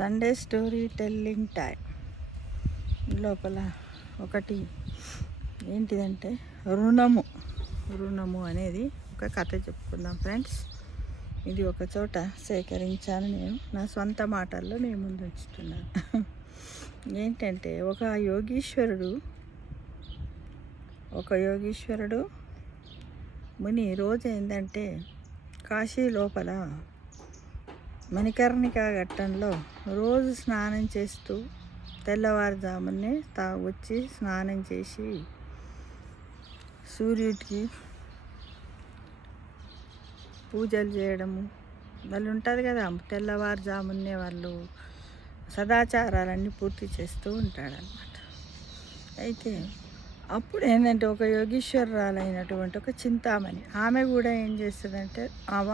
Sunday story telling time. లోపల ఒకటి ఏంటిదంటే రుణము అనేది ఒక కథ చెప్పుకుందాం ఫ్రెండ్స్. ఇది ఒక చోట సేకరించాను, నేను నా సొంత మాటల్లో మీ ముందు ఉంచుతున్నాను. ఏంటంటే ఒక యోగీశ్వరుడు ముని రోజు ఏంటంటే కాశీ లోపల మణికర్ణికా ఘట్టంలో రోజు స్నానం చేస్తూ తెల్లవారుజామునే వచ్చి స్నానం చేసి సూర్యుడికి పూజలు చేయడము వాళ్ళు ఉంటుంది కదా, తెల్లవారుజామునే వాళ్ళు సదాచారాలన్నీ పూర్తి చేస్తూ ఉంటాడనమాట. అయితే అప్పుడు ఏంటంటే ఒక యోగీశ్వరురాలైనటువంటి ఒక చింతామణి, ఆమె కూడా ఏం చేస్తుందంటే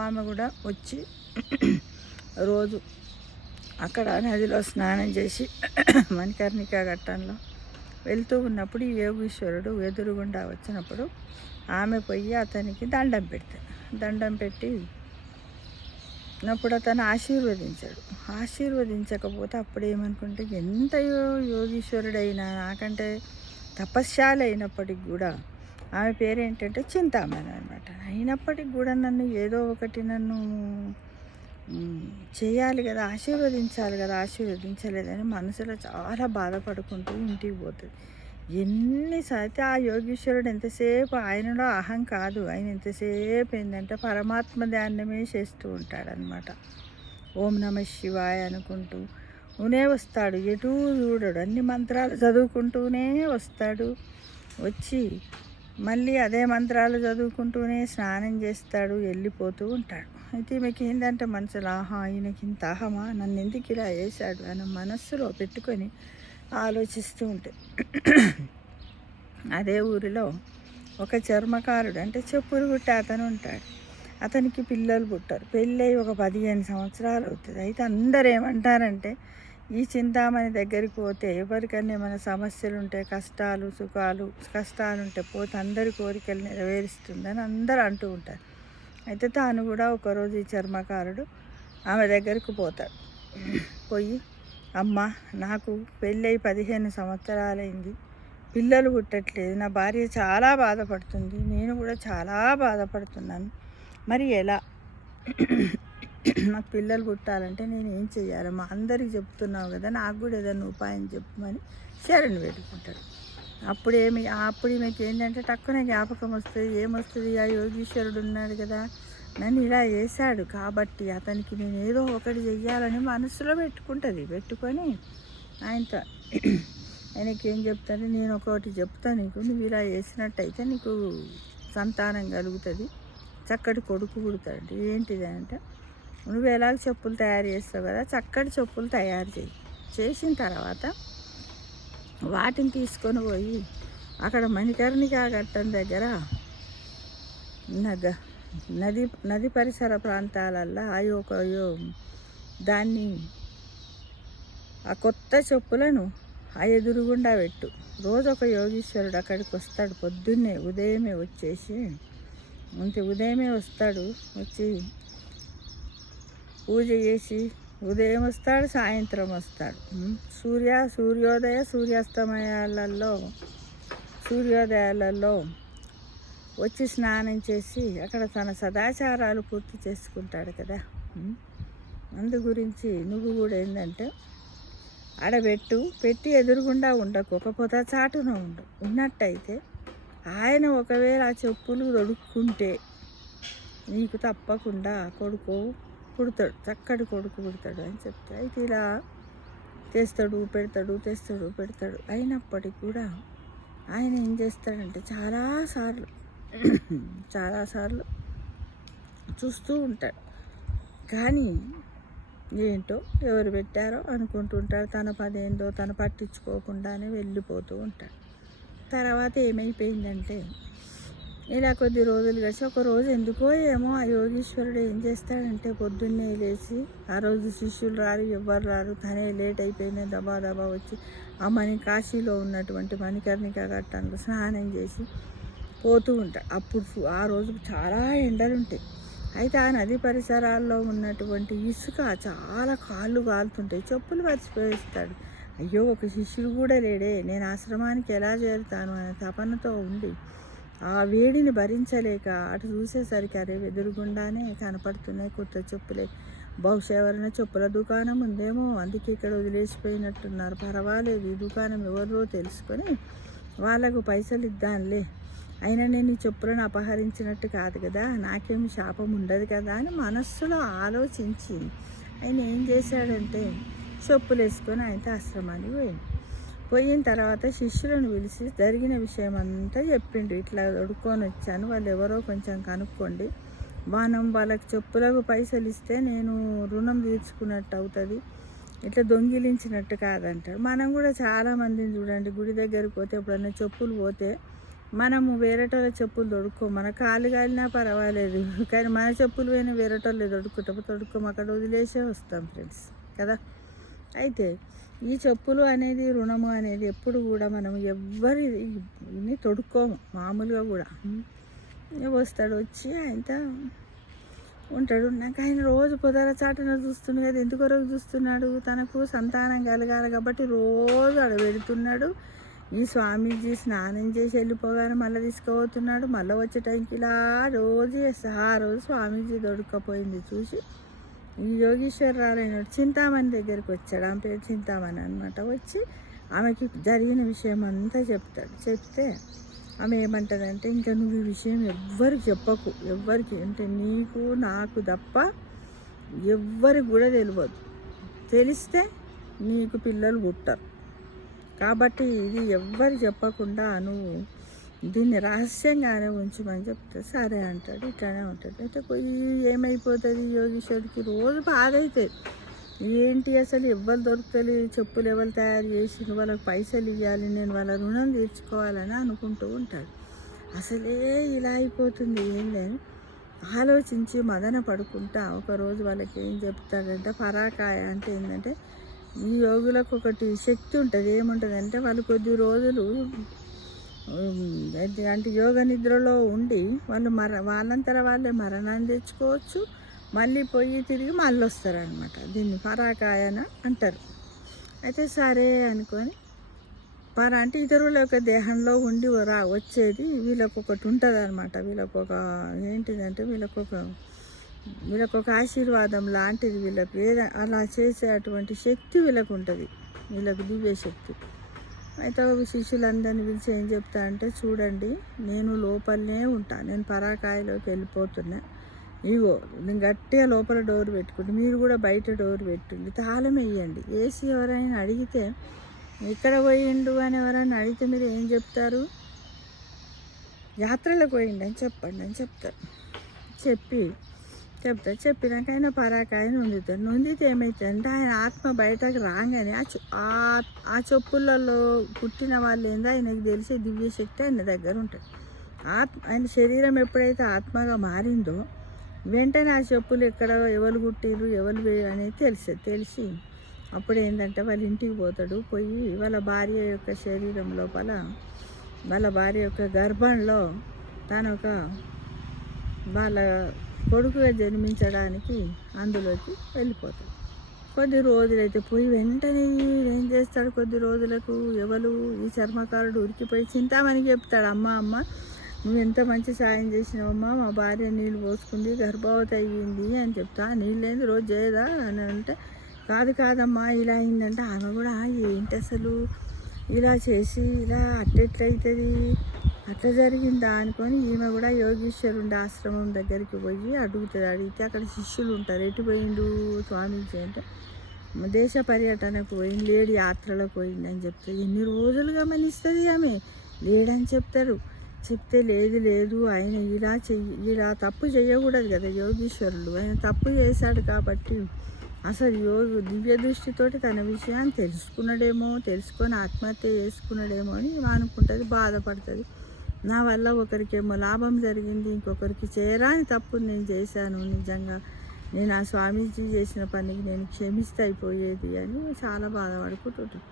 ఆమె కూడా వచ్చి రోజు అక్కడ నదిలో స్నానం చేసి మణికర్ణికా ఘట్టంలో వెళ్తూ ఉన్నప్పుడు ఈ యోగీశ్వరుడు ఎదురుగుండా వచ్చినప్పుడు ఆమె పోయి అతనికి దండం పెట్టి అప్పుడు అతను ఆశీర్వదించకపోతే అప్పుడు ఏమనుకుంటే ఎంత యోగీశ్వరుడైనా, నాకంటే తపస్శాలి అయినప్పటికి కూడా ఆమె పేరేంటంటే చింతామణి అనమాట. అయినప్పటికి కూడా నన్ను ఏదో ఒకటి చేయాలి కదా, ఆశీర్వదించలేదని మనసులో చాలా బాధపడుకుంటూ ఇంటికి పోతుంది. ఎన్నిసార్లు ఆ యోగీశ్వరుడు ఎంతసేపు ఆయనలో అహం కాదు, ఆయన ఎంతసేపు ఏంటంటే పరమాత్మ ధ్యానమే చేస్తూ ఉంటాడనమాట. ఓం నమ శివాయ అనుకుంటూ వస్తాడు, ఎటూ చూడడు, అన్ని మంత్రాలు చదువుకుంటూనే వస్తాడు. వచ్చి మళ్ళీ అదే మంత్రాలు చదువుకుంటూనే స్నానం చేస్తాడు, వెళ్ళిపోతూ ఉంటాడు. అయితే మీకు ఏంటంటే మనసులో ఈయనకి ఇంత అహమా, నన్ను ఎందుకు ఇలా వేశాడు అని మనస్సులో పెట్టుకొని ఆలోచిస్తూ ఉంటే అదే ఊరిలో ఒక చర్మకారుడు అంటే చెప్పులు కుట్టే అతను ఉంటాడు. అతనికి పిల్లలు పుట్టారు, పెళ్ళి ఒక 15 సంవత్సరాలు అవుతుంది. అయితే అందరు ఏమంటారంటే ఈ చింతామణి దగ్గరికి పోతే ఎవరికన్నా ఏమైనా సమస్యలు ఉంటే, కష్టాలు ఉంటే పోతే అందరి కోరికలు నెరవేరుస్తుందని అందరూ అంటూ ఉంటారు. అయితే తాను కూడా ఒకరోజు ఈ చర్మకారుడు ఆమె దగ్గరికి పోతాడు. పోయి, అమ్మ, నాకు పెళ్ళై 15 సంవత్సరాలైంది, పిల్లలు పుట్టట్లేదు, నా భార్య చాలా బాధపడుతుంది, నేను కూడా చాలా బాధపడుతున్నాను, మరి ఎలా నాకు పిల్లలు పుట్టాలంటే నేను ఏం చెయ్యాలమ్మా? అందరికి చెప్తున్నావు కదా, నాకు కూడా ఏదైనా ఉపాయం చెప్పమని శరణు పెట్టుకుంటాడు. అప్పుడు ఈమెకి ఏంటంటే తక్కువనే జ్ఞాపకం వస్తుంది. ఏమొస్తుంది, ఆ యోగీశ్వరుడు ఉన్నాడు కదా, నన్ను ఇలా చేశాడు కాబట్టి అతనికి నేను ఏదో ఒకటి చెయ్యాలని మనసులో పెట్టుకొని ఆయనకి ఏం చెప్తాను, నేను ఒకటి చెప్తాను నీకు, నువ్వు ఇలా చేసినట్టయితే నీకు సంతానం కలుగుతుంది, చక్కటి కొడుకు పుడతాడు. ఏంటిది అంటే, నువ్వు ఎలాగ చెప్పులు తయారు చేస్తావు కదా, చక్కటి చెప్పులు తయారు చేసిన తర్వాత వాటిని తీసుకొని పోయి అక్కడ మణికర్ణికా ఘట్టం దగ్గర నది పరిసర ప్రాంతాలల్లో దాన్ని ఆ కొత్త చెప్పులను ఆ ఎదురుగుండా పెట్టు. రోజు ఒక యోగీశ్వరుడు అక్కడికి వస్తాడు, పొద్దున్నే ఉదయమే వస్తాడు. వచ్చి పూజ చేసి ఉదయం వస్తాడు, సాయంత్రం వస్తాడు. సూర్యోదయాలలో వచ్చి స్నానం చేసి అక్కడ తన సదాచారాలు పూర్తి చేసుకుంటాడు కదా. అందు గురించి నువ్వు కూడా ఏంటంటే పెట్టి ఎదురుగుండా ఉండకు, ఒక పొద చాటున ఉన్నట్టయితే ఆయన ఒకవేళ ఆ చెప్పులు దొడుక్కుంటే నీకు తప్పకుండా కొడుకు పుడతాడు, చక్కటి కొడుకు పుడతాడు అని చెప్తే, అయితే ఇలా తెస్తాడు పెడతాడు. అయినప్పటికీ కూడా ఆయన ఏం చేస్తాడంటే చాలాసార్లు చూస్తూ ఉంటాడు, కానీ ఏంటో ఎవరు పెట్టారో అనుకుంటుంటాడు. తన పదేందో తను పట్టించుకోకుండానే వెళ్ళిపోతూ ఉంటాడు. తర్వాత ఏమైపోయిందంటే ఇలా కొద్ది రోజులు కలిసి ఒక రోజు ఎందుకో ఏమో ఆ యోగీశ్వరుడు ఏం చేస్తాడంటే పొద్దున్నే లేచి, ఆ రోజు శిష్యులు ఎవ్వరు రారు, తనే లేట్ అయిపోయింది, దబా వచ్చి ఆ కాశీలో ఉన్నటువంటి మణికర్ణికా ఘట్టంలో స్నానం చేసి పోతూ ఉంటాడు. అప్పుడు ఆ రోజు చాలా ఎండలు ఉంటాయి. అయితే ఆ నది పరిసరాల్లో ఉన్నటువంటి ఇసుక చాలా కాళ్ళు కాలుతుంటాయి. చెప్పులు మర్చిపోయిస్తాడు. అయ్యో, ఒక శిష్యుడు కూడా లేడే, నేను ఆశ్రమానికి ఎలా చేరుతాను అనే తపనతో ఉండి ఆ వేడిని భరించలేక అటు చూసేసరికి అరే ఎదురుగుండానే కనపడుతున్నాయి కొత్త చెప్పులే. బహుశా ఎవరైనా చెప్పుల దుకాణం ఉందేమో, అందుకే ఇక్కడ వదిలేసిపోయినట్టున్నారు. పర్వాలేదు, ఈ దుకాణం ఎవరో తెలుసుకొని వాళ్ళకు పైసలు ఇద్దాంలే. అయినా నేను ఈ చెప్పులను అపహరించినట్టు కాదు కదా, నాకేమి శాపం ఉండదు కదా అని మనస్సులో ఆలోచించి ఆయన ఏం చేశాడంటే చెప్పులు వేసుకొని ఆయనతో ఆశ్రమానికి పోయిన తర్వాత శిష్యులను పిలిచి జరిగిన విషయం అంతా చెప్పిండు. ఇట్లా అడుక్కొని వచ్చాను, వాళ్ళు ఎవరో కొంచెం కనుక్కోండి, మనం వాళ్ళకి చెప్పులకు పైసలు ఇస్తే నేను రుణం తీర్చుకున్నట్టు అవుతుంది, ఇట్లా దొంగిలించినట్టు కాదంటారు. మనం కూడా చాలామందిని చూడండి, గుడి దగ్గరికి పోతే ఎప్పుడన్నా చెప్పులు పోతే మనము వేరేటోళ్ళ చెప్పులు తొడుక్కో, మన కాలు కాలినా పర్వాలేదు, కానీ మన చెప్పులు పోయినా వేరేటోళ్ళు తొడుక్కోం, అక్కడ వదిలేసే వస్తాం ఫ్రెండ్స్ కదా. అయితే ఈ చెప్పులు అనేది, రుణము అనేది ఎప్పుడు కూడా మనం ఎవ్వరిని తొడుక్కోము. మామూలుగా కూడా వస్తాడు, వచ్చి ఆయనతో ఉంటాడు. నాకు ఆయన రోజు పొదల చాటున చూస్తున్నాడు కదా, ఎందుకొరకు చూస్తున్నాడు, తనకు సంతానం కలగాలి కాబట్టి రోజు అక్కడ పెడుతున్నాడు. ఈ స్వామీజీ స్నానం చేసి వెళ్ళిపోగానే మళ్ళీ తీసుకుపోతున్నాడు. మళ్ళీ వచ్చే టైంకి ఇలా రోజు చేస్తా. ఆ రోజు స్వామీజీ దొరక్కపోయింది చూసి ఈ యోగీశ్వరరావు చింతామణి దగ్గరికి వచ్చాడు. ఆమె పేరు చింతామణి అనమాట. వచ్చి ఆమెకి జరిగిన విషయం అంతా చెప్తాడు. చెప్తే ఆమె ఏమంటుందంటే, ఇంకా నువ్వు ఈ విషయం ఎవ్వరికి చెప్పకు, ఎవ్వరికి అంటే నీకు నాకు తప్ప ఎవ్వరికి కూడా తెలియదు, తెలిస్తే నీకు పిల్లలు పుట్టరు, కాబట్టి ఇది ఎవ్వరు చెప్పకుండా నువ్వు దీన్ని రహస్యంగానే ఉంచమని చెప్తే సరే అంటాడు. ఇట్లానే ఉంటాడు. అయితే పోయి ఏమైపోతుంది, యోగీశ్వరికి రోజు బాధ అవుతుంది. ఏంటి అసలు ఎవ్వరు దొరుకుతుంది, చెప్పులు ఎవరు తయారు చేసి వాళ్ళకి పైసలు ఇవ్వాలి, నేను వాళ్ళ రుణం తీర్చుకోవాలని అనుకుంటూ ఉంటాడు. అసలే ఇలా అయిపోతుంది ఏంటని ఆలోచించి మదన పడుకుంటా ఒకరోజు వాళ్ళకి ఏం చెప్తాడంటే, పరాకాయ అంటే ఏంటంటే ఈ యోగులకు ఒకటి శక్తి ఉంటుంది. ఏముంటుంది అంటే వాళ్ళు కొద్ది రోజులు అంటే యోగ నిద్రలో ఉండి వాళ్ళు వాళ్ళంతర వాళ్ళే మరణాన్ని తెచ్చుకోవచ్చు, మళ్ళీ పోయి తిరిగి మళ్ళీ వస్తారనమాట. దీన్ని పరాకాయన అంటారు. అయితే సరే అనుకొని అంటే ఇతరుల యొక్క దేహంలో ఉండి వచ్చేది వీళ్ళకు ఒకటి ఉంటుంది అనమాట. వీళ్ళకొక ఏంటిదంటే వీళ్ళకొక ఆశీర్వాదం లాంటిది, వీళ్ళకి అలా చేసే అటువంటి శక్తి వీళ్ళకు ఉంటుంది, వీళ్ళకు దివ్య శక్తి. అయితే శిష్యులందరినీ పిలిచి ఏం చెప్తా అంటే, చూడండి నేను లోపలనే ఉంటాను, నేను పరాకాయలోకి వెళ్ళిపోతున్నా, ఇగో నేను గట్టిగా లోపల డోర్ పెట్టుకుంటే మీరు కూడా బయట డోర్ పెట్టుండి తాళం వేయండి. వేసి ఎవరైనా అడిగితే ఎక్కడ పోయిండు అని ఎవరైనా అడిగితే మీరు ఏం చెప్తారు, యాత్రలకు పోయిండు అని చెప్పండి అని చెప్తారు. చెప్పినాక ఆయన పరాకాయన నొందితే ఏమవుతుందంటే ఆయన ఆత్మ బయటకు రాగానే ఆ చెప్పులలో పుట్టిన వాళ్ళు ఏందో ఆయనకు తెలిసే దివ్యశక్తి ఆయన దగ్గర ఉంటుంది. ఆయన శరీరం ఎప్పుడైతే ఆత్మగా మారిందో వెంటనే ఆ చెప్పులు ఎక్కడ ఎవరు కుట్టిరు ఎవరు అనేది తెలిసి అప్పుడు ఏంటంటే వాళ్ళ ఇంటికి పోతాడు. పోయి వాళ్ళ భార్య యొక్క శరీరం లోపల, వాళ్ళ భార్య యొక్క గర్భంలో వాళ్ళ కొడుకుగా జన్మించడానికి అందులోకి వెళ్ళిపోతాడు. కొద్ది రోజులైతే పోయి వెంటనే ఏం చేస్తాడు, కొద్ది రోజులకు ఎవరు ఈ చర్మకారుడు ఉరికిపోయి చింతామణి చెప్తాడు, అమ్మ నువ్వు ఎంత మంచి సాయం చేసినావమ్మా, మా భార్య నీళ్ళు పోసుకుంది, గర్భవతి అయ్యింది అని చెప్తా. నీళ్ళేంది రోజు చేయదా అని అంటే, కాదమ్మా ఇలా అయిందంటే ఆమె కూడా ఏంటి అసలు ఇలా చేసి ఇలా అట్టెట్లయితుంది, అట్లా జరిగిందా అనుకొని ఈమె కూడా యోగీశ్వరుండి ఆశ్రమం దగ్గరికి పోయి అడిగితే అక్కడ శిష్యులు ఉంటారు. ఎటు పోయిండు స్వామీజీ అంటే, దేశ పర్యటనకు పోయింది, లేడి యాత్రలకు పోయింది అని చెప్తే, ఎన్ని రోజులుగా మనిస్తుంది ఆమె లేడని చెప్తే లేదు ఆయన ఇలా తప్పు చేయకూడదు కదా యోగీశ్వరుడు, ఆయన తప్పు చేశాడు కాబట్టి అసలు దివ్య దృష్టితోటి తన విషయాన్ని తెలుసుకొని ఆత్మహత్య చేసుకున్నాడేమో అని అనుకుంటుంది, బాధపడుతుంది. నా వల్ల ఒకరికేమో లాభం జరిగింది, ఇంకొకరికి చేయరాని తప్పు నేను చేశాను, నిజంగా నేను ఆ స్వామీజీ చేసిన పనికి నేను క్షమిస్తే అయిపోయేది అని చాలా బాధపడుకుంటుంటాడు.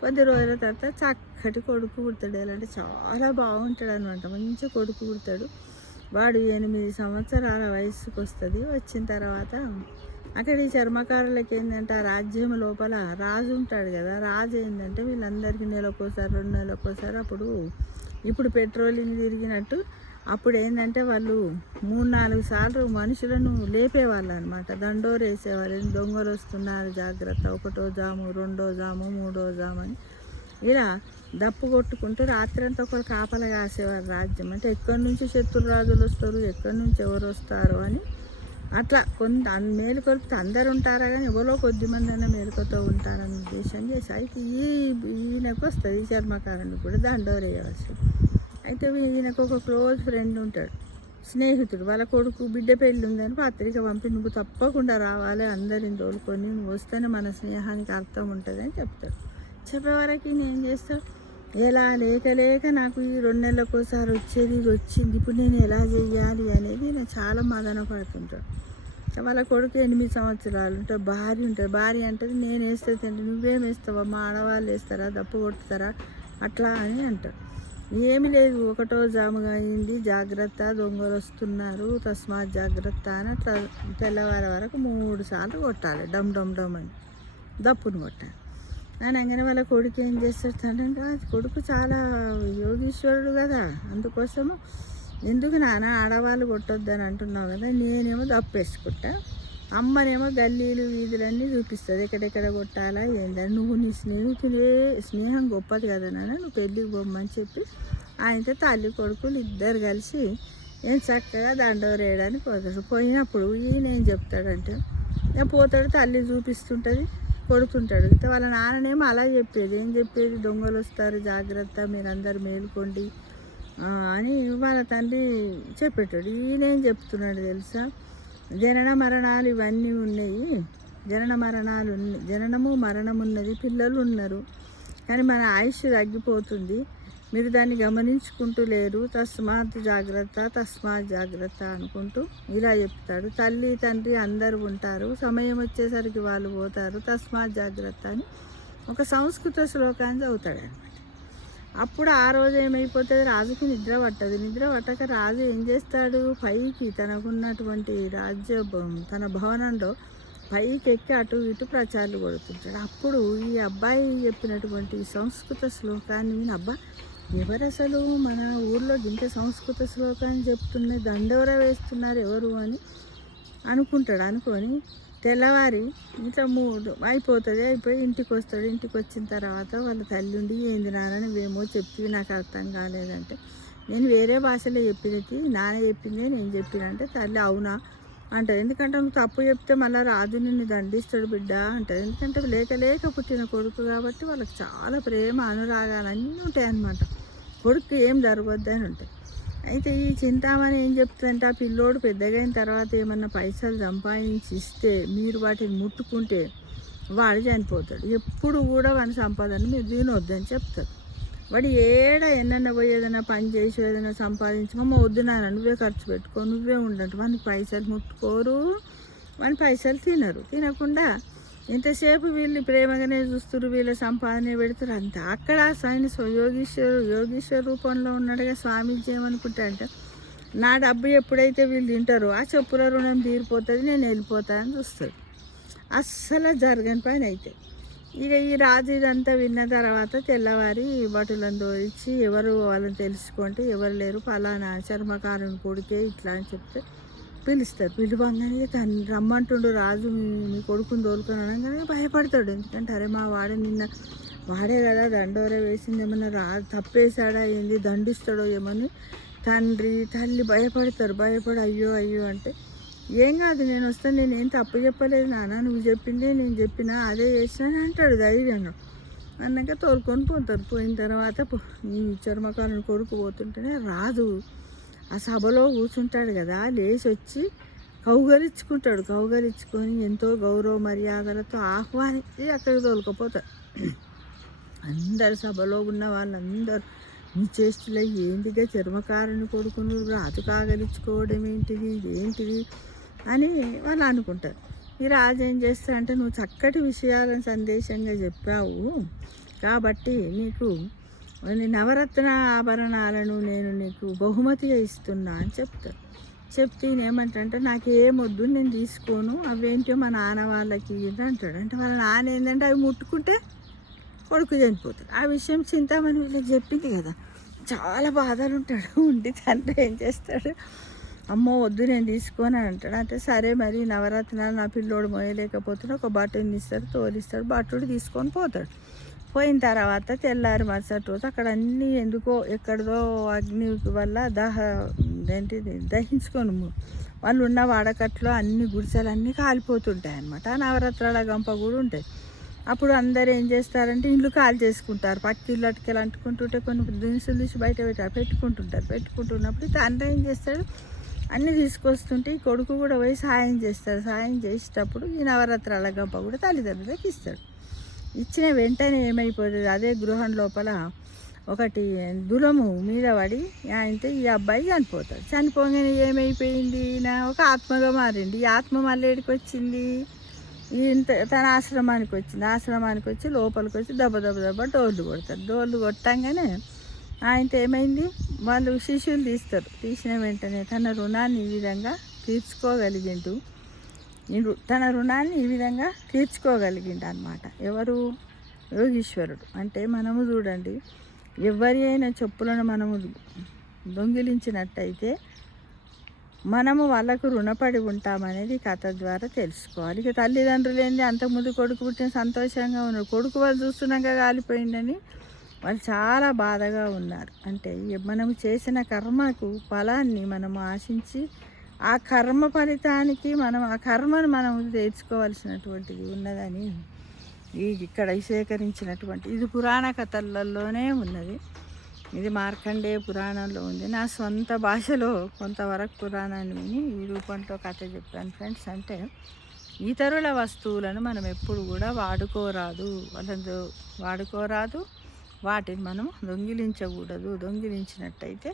కొద్ది రోజుల తర్వాత చక్కటి కొడుకు పుడతాడు. ఎలా అంటే చాలా బాగుంటాడు అనమాట, మంచి కొడుకు పుడతాడు. వాడు 8 సంవత్సరాల వయసుకు వస్తుంది. వచ్చిన తర్వాత అక్కడ ఈ చర్మకారులకి ఏంటంటే ఆ రాజ్యం లోపల రాజు ఉంటాడు కదా. రాజు ఏంటంటే వీళ్ళందరికీ నెలకోసారి 2 నెలలకోసారి ఇప్పుడు పెట్రోలింగ్ తిరిగినట్టు అప్పుడు ఏంటంటే వాళ్ళు 3-4 సార్లు మనుషులను లేపేవాళ్ళు అనమాట. దండోరు వేసేవాళ్ళు. దొంగలు వస్తున్నారు జాగ్రత్త, 1వ జాము 2వ జాము 3వ జాము అని ఇలా దప్పు కొట్టుకుంటూ రాత్రంతా ఒకరు కాపలా కాసేవారు రాజ్యం. అంటే ఎక్కడి నుంచి శత్రు రాజులు వస్తారు, ఎక్కడి నుంచి ఎవరు వస్తారు అని అట్లా కొంత మేలుకొలిపితే అందరు ఉంటారా కానీ ఎవరో కొద్దిమంది అయినా మేలుకతో ఉంటారని ఉద్దేశం చేసి అయితే ఈయనకు వస్తుంది ఈ చర్మకారునికి కూడా దండోరు వేయవచ్చు. అయితే ఈయనకు ఒక క్లోజ్ ఫ్రెండ్ ఉంటాడు, స్నేహితుడు. వాళ్ళ కొడుకు బిడ్డ పెళ్ళి ఉందని పత్రిక పంపి నువ్వు తప్పకుండా రావాలి, అందరిని తోలుకొని నువ్వు వస్తేనే మన స్నేహానికి అర్థం ఉంటుంది అని చెప్తాడు. చెప్పేవరకు నేను చేస్తాడు ఎలా లేక నాకు ఈ 2 నెలలకోసారి వచ్చేది ఇది వచ్చింది, ఇప్పుడు నేను ఎలా చెయ్యాలి అనేది నేను చాలా మదన పడుతుంటాడు. వాళ్ళ కొడుకు 8 సంవత్సరాలు ఉంటాడు, భార్య ఉంటుంది. భార్య అంటది నేను వేస్తే తింటే నువ్వేం వేస్తావా, మా ఆడవాళ్ళు వేస్తారా, దప్పు కొట్టుతారా అట్లా అని అంటారు. ఏమి లేదు 1వ జాముగా అయింది, జాగ్రత్త, దొంగలు వస్తున్నారు, తస్మాత్ జాగ్రత్త అని అట్లా తెల్లవారి వరకు 3 సార్లు కొట్టాలి, డమ్ డమ్ డమ్ అని దప్పును కొట్టాలి. అనగానే వాళ్ళ కొడుకు ఏం చేస్తాడంటే కొడుకు చాలా యోగీశ్వరుడు కదా, అందుకోసము ఎందుకు నాన్న ఆడవాళ్ళు కొట్టొద్దని అంటున్నావు కదా, నేనేమో దప్పేసుకుంటా, అమ్మనేమో గల్లీలు వీధులన్నీ చూపిస్తుంది ఎక్కడెక్కడ కొట్టాలా ఏందని. నువ్వు నీ స్నేహం గొప్పది కదా నాన్న, నువ్వు పెళ్ళికి పోమ్మని చెప్పి ఆయనతో తల్లి కొడుకులు ఇద్దరు కలిసి ఏం చక్కగా దండోరు వేయడానికి పోతాడు. పోయినప్పుడు ఈయన ఏం చెప్తాడంటే పోతాడు, తల్లి చూపిస్తుంటుంది, కొడుతుంటాడు. అయితే వాళ్ళ నాన్ననేమో అలా చెప్పేది, ఏం చెప్పేది, దొంగలు వస్తారు జాగ్రత్త, మీరందరూ మేలుకోండి అని వాళ్ళ తండ్రి చెప్పేటాడు. ఈయనేం చెప్తున్నాడు తెలుసా, జనన మరణాలు ఇవన్నీ ఉన్నాయి, జననము మరణం ఉన్నది, పిల్లలు ఉన్నారు, కానీ మన ఆయుష్ తగ్గిపోతుంది, మీరు దాన్ని గమనించుకుంటూ లేరు, తస్మాత్ జాగ్రత్త అనుకుంటూ ఇలా చెప్తాడు. తల్లి తండ్రి అందరూ ఉంటారు, సమయం వచ్చేసరికి వాళ్ళు పోతారు, తస్మాత్ జాగ్రత్త అని ఒక సంస్కృత శ్లోకాన్ని చదువుతాడు అనమాట. అప్పుడు ఆ రోజు ఏమైపోతుంది, రాజుకి నిద్ర పట్టదు. నిద్ర పట్టక రాజు ఏం చేస్తాడు, పైకి తనకున్నటువంటి తన భవనంలో పైకి ఎక్కి అటు ఇటు ప్రచారాలు కొడుతుంటాడు. అప్పుడు ఈ అబ్బాయి చెప్పినటువంటి సంస్కృత శ్లోకాన్ని విని అబ్బా ఎవరు అసలు మన ఊర్లో ఇంత సంస్కృత శ్లోకాన్ని చెప్తున్న దండెవర వేస్తున్నారు ఎవరు అని అనుకుంటాడు. అనుకొని తెల్లవారి ఇట్లా 3 అయిపోయి ఇంటికి వస్తాడు. ఇంటికి వచ్చిన తర్వాత వాళ్ళ తల్లి ఉండి ఏంది నాన్న నువ్వేమో చెప్పి నాకు అర్థం కాలేదంటే, నేను వేరే భాషలో చెప్పినది నాన్న చెప్పిందే నేను చెప్పినంటే తల్లి అవునా అంటారు. ఎందుకంటే నువ్వు తప్పు చెప్తే మళ్ళీ రాజు నిన్ను దండిస్తాడు బిడ్డ అంటారు. ఎందుకంటే లేక పుట్టిన కొడుకు కాబట్టి వాళ్ళకి చాలా ప్రేమ అనురాగాలు అన్నీ ఉంటాయి అన్నమాట. కొడుకు ఏం జరగొద్దు అని ఉంటాయి. అయితే ఈ చింతామణి ఏం చెప్తుందంటే ఆ పిల్లోడు పెద్దగా అయిన తర్వాత ఏమన్నా పైసలు సంపాదించి ఇస్తే మీరు వాటిని ముట్టుకుంటే వాడు చనిపోతాడు. ఎప్పుడు కూడా వాడి సంపాదన మీరు తినొద్దని చెప్తాడు. వాడు ఎన్నన్నా పోయి ఏదైనా పని చేసి ఏదైనా సంపాదించమో వద్దు నాన్న నువ్వే ఖర్చు పెట్టుకో నువ్వే ఉండటం, వానికి పైసలు ముట్టుకోరు, వాని పైసలు తినకుండా ఎంతసేపు వీళ్ళు ప్రేమగానే చూస్తారు, వీళ్ళ సంపాదన పెడతారు అంతా. అక్కడ ఆయన యోగీశ్వర రూపంలో ఉన్నాడుగా స్వామీజీ ఏమనుకుంటా అంటే నా డబ్బు ఎప్పుడైతే వీళ్ళు తింటారో ఆ చెప్పుల రుణం తీరిపోతుంది, నేను వెళ్ళిపోతా అని చూస్తాడు. అస్సలు జరగని పని అయితే ఇక ఈ రాజు ఇదంతా విన్న తర్వాత తెల్లవారి భటులను తోలిచ్చి ఎవరు వాళ్ళని తెలుసుకుంటే ఎవరు లేరు, ఫలానా చర్మకారుని కొడుకే ఇట్లా అని చెప్తే పిలుస్తారు. పిలువంగానే తను రమ్మంటుండు రాజు మీ కొడుకుని తోలుకొని అనగానే భయపడతాడు. ఎందుకంటే అరే మా వాడే కదా దండోర వేసింది, ఏమన్నా తప్పేశాడా ఏంది దండిస్తాడో ఏమని తల్లి భయపడి అయ్యో అంటే ఏం కాదు నేను వస్తాను, నేనేం తప్పు చెప్పలేదు నాన్న, నువ్వు చెప్పిందే నేను చెప్పినా అదే చేసినా అంటాడు ధైర్యంగా. అన్నాక తోలుకొని పోతారు. పోయిన తర్వాత ఈ చర్మకారుని కొడుకు పోతుంటేనే రాజు ఆ సభలో కూర్చుంటాడు కదా, లేచి వచ్చి కౌగలించుకొని ఎంతో గౌరవ మర్యాదలతో ఆహ్వానించి అక్కడికి తోలుకపోతాడు. అందరు సభలో ఉన్న వాళ్ళందరూ నీ చేష్టలో ఏంటిగా చర్మకారుని కొడుకును రాజు కాగలించుకోవడం ఏంటిది అని వాళ్ళు అనుకుంటారు. ఈ రాజు ఏం చేస్తాడంటే నువ్వు చక్కటి విషయాలను సందేశంగా చెప్పావు కాబట్టి నీకు నవరత్న ఆభరణాలను నేను నీకు బహుమతిగా ఇస్తున్నా అని చెప్తారు. చెప్తే ఈయన ఏమంటాడంటే నాకు ఏమొద్దు, నేను తీసుకోను, అవేంటో మా నాన్న వాళ్ళకి ఇయ్యండి అంటాడు. అంటే వాళ్ళ నాన్న ఏంటంటే అవి ముట్టుకుంటే కొడుకు చనిపోతాడు. ఆ విషయం చింతామణి వీళ్ళకి చెప్పింది కదా. చాలా బాధలు ఉంటాడు. ఉండి తండ్రి ఏం చేస్తాడు, అమ్మో వద్దు నేను తీసుకోను అని అంటాడు. అంటే సరే మరి నవరత్నాలు నా పిల్లోడు మోయలేకపోతున్నా ఒక బట్టని ఇస్తాడు, తోలిస్తాడు, బట్టుడు తీసుకొని పోతాడు. పోయిన తర్వాత తెల్లారి మరుసటి రోజు అక్కడ అన్నీ ఎందుకో ఎక్కడిదో అగ్ని వల్ల దహించుకొని వాళ్ళు ఉన్న వాడకట్లో అన్ని గుడిసెలు అన్నీ కాలిపోతుంటాయి అన్నమాట. నవరత్నాల గంప కూడా ఉంటాయి. అప్పుడు అందరు ఏం చేస్తారంటే ఇల్లు కాల్ చేసుకుంటారు. పక్క ఇల్లు అటుకెళ్ళి అంటుకుంటుంటే కొన్ని దినుసులు తీసి బయట పెట్టుకుంటున్నప్పుడు తండ్రి ఏం చేస్తాడు, అన్నీ తీసుకొస్తుంటే ఈ కొడుకు కూడా పోయి సాయం చేస్తాడు. సాయం చేసేటప్పుడు ఈ నవరత్నాల గంప కూడా తల్లిదండ్రులకు ఇస్తాడు. ఇచ్చిన వెంటనే ఏమైపోతుంది, అదే గృహం లోపల ఒకటి దులము మీద పడి ఆయనతో ఈ అబ్బాయి చనిపోతాడు. చనిపోగానే ఏమైపోయింది, ఈయన ఒక ఆత్మగా మారింది. ఈ ఆత్మ మళ్ళీ ఏడికి వచ్చింది, తన ఆశ్రమానికి వచ్చింది. ఆశ్రమానికి వచ్చి లోపలికి వచ్చి దెబ్బ డోర్లు కొడతారు. డోర్లు కొట్టంగానే ఆయనతో ఏమైంది, వాళ్ళు శిష్యులు తీస్తారు. తీసిన వెంటనే తన రుణాన్ని ఈ విధంగా తీర్చుకోగలిగిండు. తన రుణాన్ని ఈ విధంగా తీర్చుకోగలిగిండు అన్నమాట. ఎవరు? యోగీశ్వరుడు. అంటే మనము చూడండి, ఎవరి అయినా చెప్పులను మనము దొంగిలించినట్టయితే మనము వాళ్ళకు రుణపడి ఉంటామనేది కథ ద్వారా తెలుసుకోవాలి. ఇక తల్లిదండ్రులు ఏంది, అంతకుముందు కొడుకు పుట్టిన సంతోషంగా ఉన్నారు, కొడుకు వాళ్ళు చూస్తున్నాక కాలిపోయిందని వాళ్ళు చాలా బాధగా ఉన్నారు. అంటే మనము చేసిన కర్మకు ఫలాన్ని మనము ఆశించి ఆ కర్మ ఫలితానికి ఆ కర్మను మనం తెచ్చుకోవాల్సినటువంటిది ఉన్నదని ఇక్కడ సేకరించినటువంటి ఇది పురాణ కథలలోనే ఉన్నది. ఇది మార్కండేయ పురాణంలో ఉంది. నా సొంత భాషలో కొంతవరకు పురాణాన్ని విని ఈ రూపంలో కథ చెప్పాను ఫ్రెండ్స్. అంటే ఇతరుల వస్తువులను మనం ఎప్పుడు కూడా వాడుకోరాదు, వాటిని మనం దొంగిలించకూడదు. దొంగిలించినట్టయితే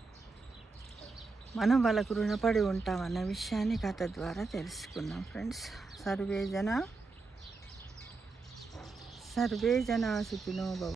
మనం వాళ్ళకు రుణపడి ఉంటామన్న విషయాన్ని కథ ద్వారా తెలుసుకున్నాం ఫ్రెండ్స్. సర్వే జన సుఖినో భవ.